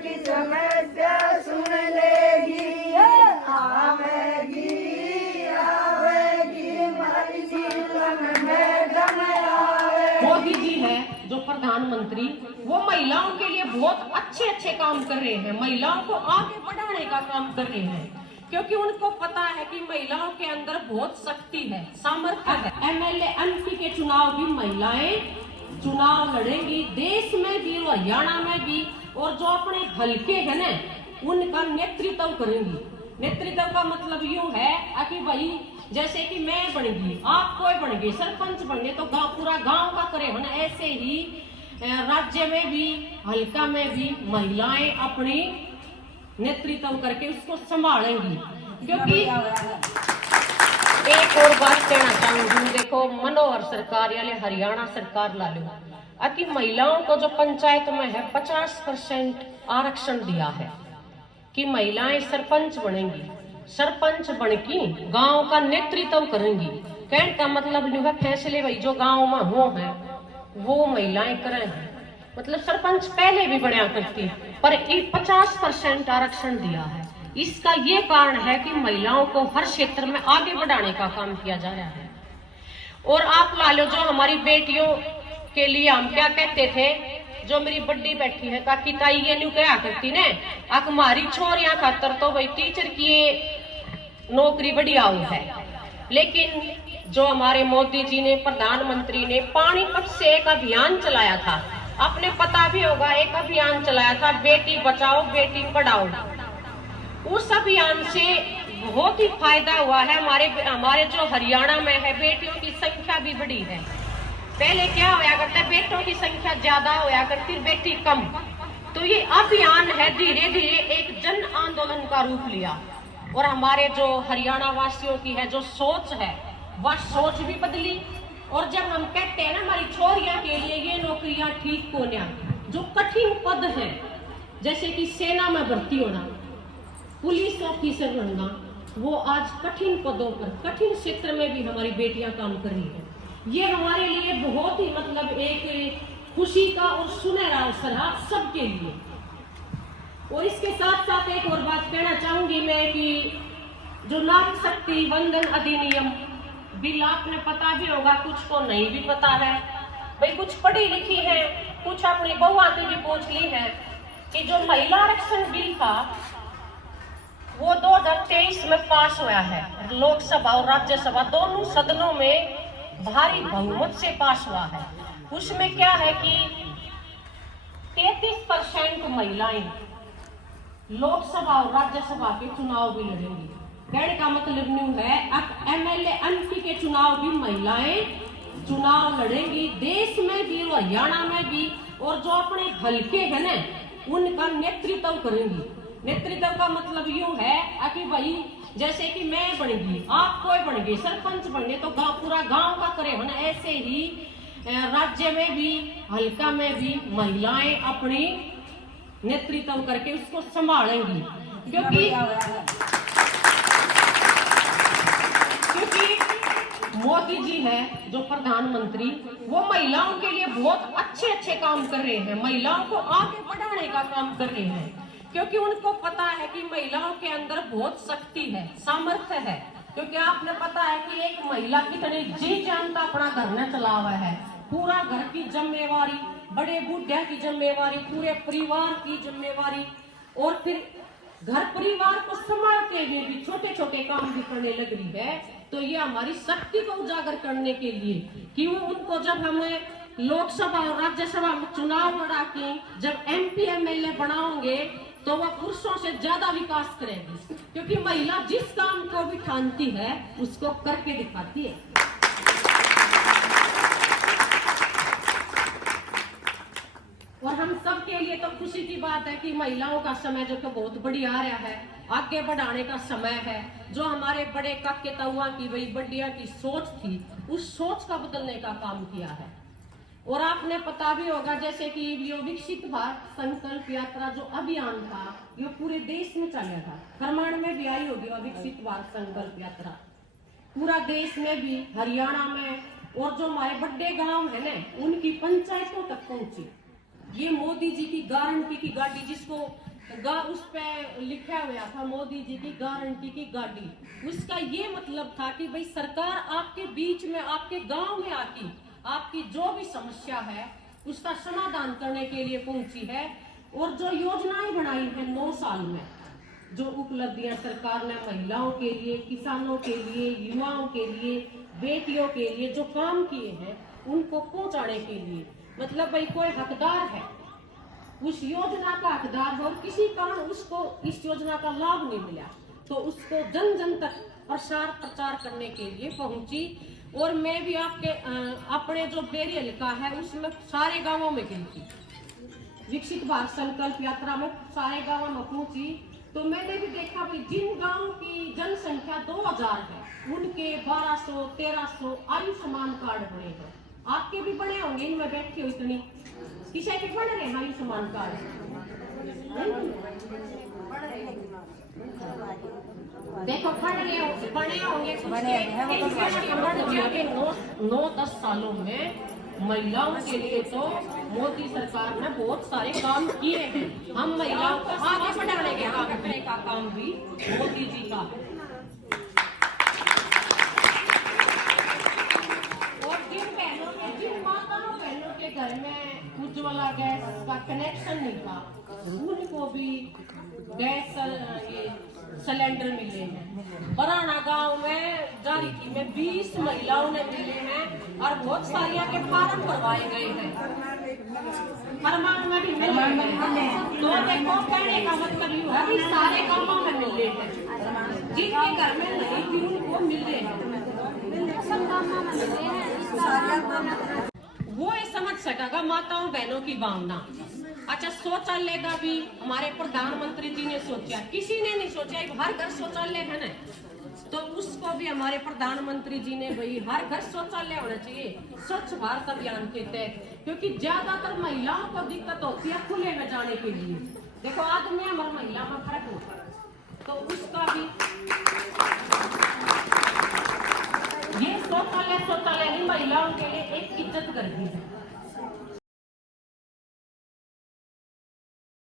की समस्या सुन लेगी, आवेगी आवेगी हमारी जीवन में दम आवे। मोदी जी है जो प्रधानमंत्री, वो महिलाओं के लिए बहुत अच्छे अच्छे काम कर रहे हैं, महिलाओं को आगे बढ़ाने का काम कर रहे हैं, क्योंकि उनको पता है कि महिलाओं के अंदर बहुत शक्ति है, सामर्थ्य है। एमएलए एमपी के चुनाव भी महिलाएं चुनाव लड़ेंगी, देश में भी और हरियाणा में भी, और जो अपने हल्के है ना उनका नेतृत्व करेंगी। नेतृत्व का मतलब यूं है कि भाई जैसे कि मैं बन गई, आप कोई बन गए, सरपंच बन गए, तो गांव पूरा गांव का करे है ना, ऐसे ही राज्य में भी हल्का में भी महिलाएं अपनी नेतृत्व करके उसको संभालेंगी। क्योंकि एक और बात कहना चाहूंगी, देखो मनोहर सरकार यानी हरियाणा सरकार ला लो, कि महिलाओं को जो पंचायत में है 50% आरक्षण दिया है कि महिलाएं सरपंच बनेंगी, सरपंच बनकी गांव का नेतृत्व करेंगी। कहने का मतलब जो है फैसले भाई जो गांव में हो है वो महिलाएं करें हैं, मतलब सरपंच पहले भी बढ़िया करती, पर 50% आरक्षण दिया है। इसका ये कारण है कि महिलाओं को हर क्षेत्र में आगे बढ़ाने का काम किया जा रहा है। और आप ला लो, जो हमारी बेटियों के लिए हम क्या कहते थे, जो मेरी बड्डी बैठी है काकी ताई ये न्यू क्या करती ने, हमारी छोरियां खातर तो भाई टीचर की नौकरी बढ़िया है, लेकिन जो हमारे मोदी जी ने प्रधानमंत्री ने पानीपत से एक अभियान चलाया था, आपने पता भी होगा, एक अभियान चलाया था बेटी बचाओ बेटी पढ़ाओ। उस अभियान से बहुत ही फायदा हुआ है। हमारे जो हरियाणा में है बेटियों की संख्या भी बढ़ी है। पहले क्या होया करता, बेटों की संख्या ज्यादा होया करती, बेटी कम। तो ये अभियान है धीरे धीरे एक जन आंदोलन का रूप लिया, और हमारे जो हरियाणा वासियों की है जो सोच है वह सोच भी बदली। और जब हम कहते हैं ना हमारी छोरियां के लिए ये नौकरियां ठीक को ना, जो कठिन पद है जैसे कि सेना में भर्ती होना, पुलिस ऑफिसर बनना, वो आज कठिन पदों पर कठिन क्षेत्र में भी हमारी बेटियां काम कर रही है। ये हमारे लिए बहुत ही मतलब एक खुशी का और सुनहरा अवसर है सबके लिए। और इसके साथ साथ एक और बात कहना चाहूंगी मैं कि जो नारी शक्ति वंदन अधिनियम बिल, आपने पता भी होगा, कुछ को नहीं भी पता है भाई, कुछ पढ़ी लिखी है, कुछ अपनी बहुआ की भी पूछ ली है, कि जो महिला आरक्षण बिल था वो 2023 में पास हुआ है, लोकसभा और राज्यसभा दोनों सदनों में भारी बहुमत से पास हुआ है। उसमें क्या है कि 33% महिलाएं लोकसभा और राज्यसभा के चुनाव भी लड़ेंगी। कहने का मतलब न्यू है अब एमएलए एमपी के चुनाव भी महिलाएं चुनाव लड़ेंगी, देश में भी और हरियाणा में भी, और जो अपने हल्के है ना उनका नेतृत्व करेंगी। नेतृत्व का मतलब यूं है कि भाई जैसे कि मैं बन गई, आप कोई बन गए, सरपंच बन गए, तो पूरा गांव का करे है ना, ऐसे ही राज्य में भी हल्का में भी महिलाएं अपनी नेतृत्व करके उसको संभालेंगी। क्योंकि मोदी जी है जो प्रधानमंत्री, वो महिलाओं के लिए बहुत अच्छे अच्छे काम कर रहे हैं, महिलाओं को आगे बढ़ाने का काम कर रहे हैं, क्योंकि उनको पता है कि महिलाओं के अंदर बहुत शक्ति है, सामर्थ्य है। क्योंकि आपने पता है कि एक महिला कितनी जी जानता अपना घर में चला हुआ है, पूरा घर की जिम्मेवारी, बड़े बूढ़े की जिम्मेवारी, पूरे परिवार की जिम्मेवारी, और फिर घर परिवार को संभालते हुए भी छोटे छोटे काम भी करने लग रही है। तो ये हमारी शक्ति को उजागर करने के लिए कि वो उनको जब हमें लोकसभा और राज्यसभा में चुनाव लड़ा के जब एमपी एमएलए बनाओगे तो वह पुरुषों से ज्यादा विकास करेगी, क्योंकि महिला जिस काम को भी ठानती है उसको करके दिखाती है। और हम सब के लिए तो खुशी की बात है कि महिलाओं का समय जो कि बहुत बढ़िया आ रहा है, आगे बढ़ाने का समय है। जो हमारे बड़े काके ताऊआ की भाई बड्डिया की सोच थी, उस सोच का बदलने का काम किया है। और आपने पता भी होगा जैसे कि ये विकसित भारत संकल्प यात्रा जो अभियान था ये पूरे देश में चला था, खरमाण में भी आई होगी और विकसित भारत संकल्प यात्रा पूरा देश में भी, हरियाणा में, और जो हमारे बड़े गांव है ना उनकी पंचायतों तक पहुंची। ये मोदी जी की गारंटी की गाड़ी जिसको उस पे लिखा हुआ था मोदी जी की गारंटी की गाड़ी। उसका ये मतलब था कि भाई सरकार आपके बीच में, आपके गांव में आके आपकी जो भी समस्या है उसका समाधान करने के लिए पहुंची है। और जो योजनाएं बनाई है 9 साल में, जो उपलब्धियां सरकार ने महिलाओं के लिए, किसानों के लिए, युवाओं के लिए, बेटियों के लिए जो काम किए हैं उनको पहुंचाने के लिए, मतलब भाई कोई हकदार है, उस योजना का हकदार है और किसी कारण उसको इस योजना का लाभ नहीं मिला, तो उसको जन जन तक प्रसार प्रचार करने के लिए पहुंची। और मैं भी अपने जो बेरी हल्का है उसमें सारे गांवों में गई थी, विकसित भारत संकल्प यात्रा में सारे गांवों में पहुंची। तो मैंने भी देखा कि जिन गांवों की जनसंख्या 2000 है उनके 1200-1300 आयुष्मान कार्ड बने हैं। आपके भी बने होंगे, इनमें बैठी हो इतनी, किसी के बन रहे हैं आयुष्मान कार्ड? देखो बने होंगे। 9-10 सालों में महिलाओं के लिए तो मोदी सरकार ने बहुत सारे काम किए हैं। हम महिलाओं को आगे बढ़ाने का काम भी मोदी जी का है। और जिन माताओं बहनों के घर में उज्ज्वला गैस का कनेक्शन नहीं था उनको भी गैस सिलेंडर मिले हैं। बराना गांव में जारी की में 20 महिलाओं ने मिले हैं और बहुत सारी के फार्म भरवाए गए हैं, फरमान में भी मिले हैं। तो देखो कहने का मतलब ये है कि सारे कामों में मिले हैं, जिनके घर में नहीं थी उनको मिले हैं, सब कामों में मिले हैं। वो ये समझ सकेगा माताओं बहनों की भावना। अच्छा, शौचालय का भी हमारे प्रधानमंत्री जी ने सोचा, किसी ने नहीं सोचा हर घर शौचालय है ना, तो उसको भी हमारे प्रधानमंत्री जी ने भाई हर घर शौचालय होना चाहिए स्वच्छ भारत अभियान के तहत, क्योंकि ज्यादातर महिलाओं को दिक्कत होती है खुले में जाने के लिए। देखो आदमी हमारी महिला में फर्क होता है, तो उसका भी ये शौचालय ही महिलाओं के लिए एक इज्जत कर दी है।